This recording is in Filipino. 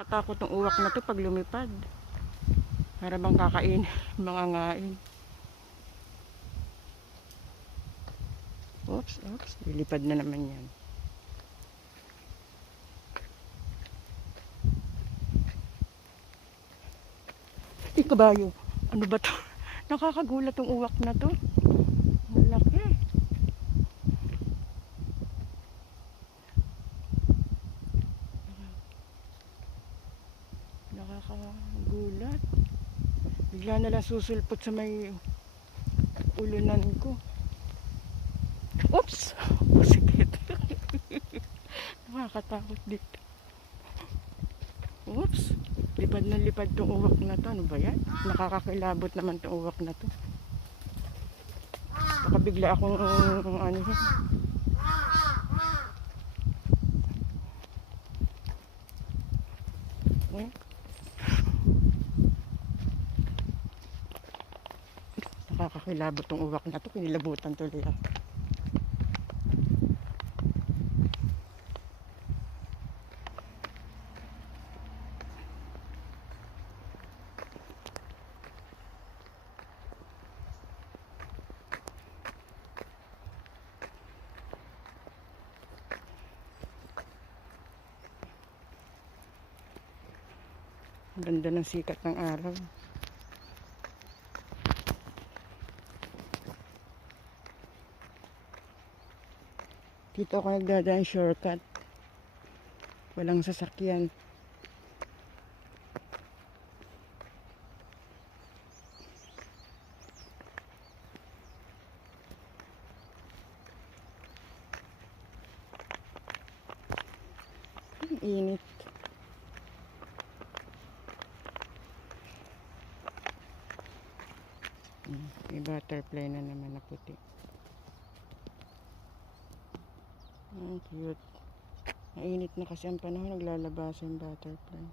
Nakakatakot ng uwak na to pag lumipad. Para bang kakain, mga ngain. Oops, oops. Lilipad na naman yan. Kabayo. Ano ba to? Nakakagulat tong uwak na to. Malaki. Nakakagulat. Bigla na lang susulpot sa may ulunan ko. Oops! Sikit. Nakakatakot dito. Oops! Lipad na lipad tong uwak na to. Ano ba yan? Nakakakilabot naman tong uwak na to. Baka bigla akong ano yan. Nakakakilabot tong uwak na to. Kinilabutan tuloy ako. Ganda ng sikat ng araw. Dito ako nagdadaan shortcut. Walang sasakyan. Init. May butterfly na naman na puti. Cute. Mainit na kasi ang panahon, naglalabas yung butterfly.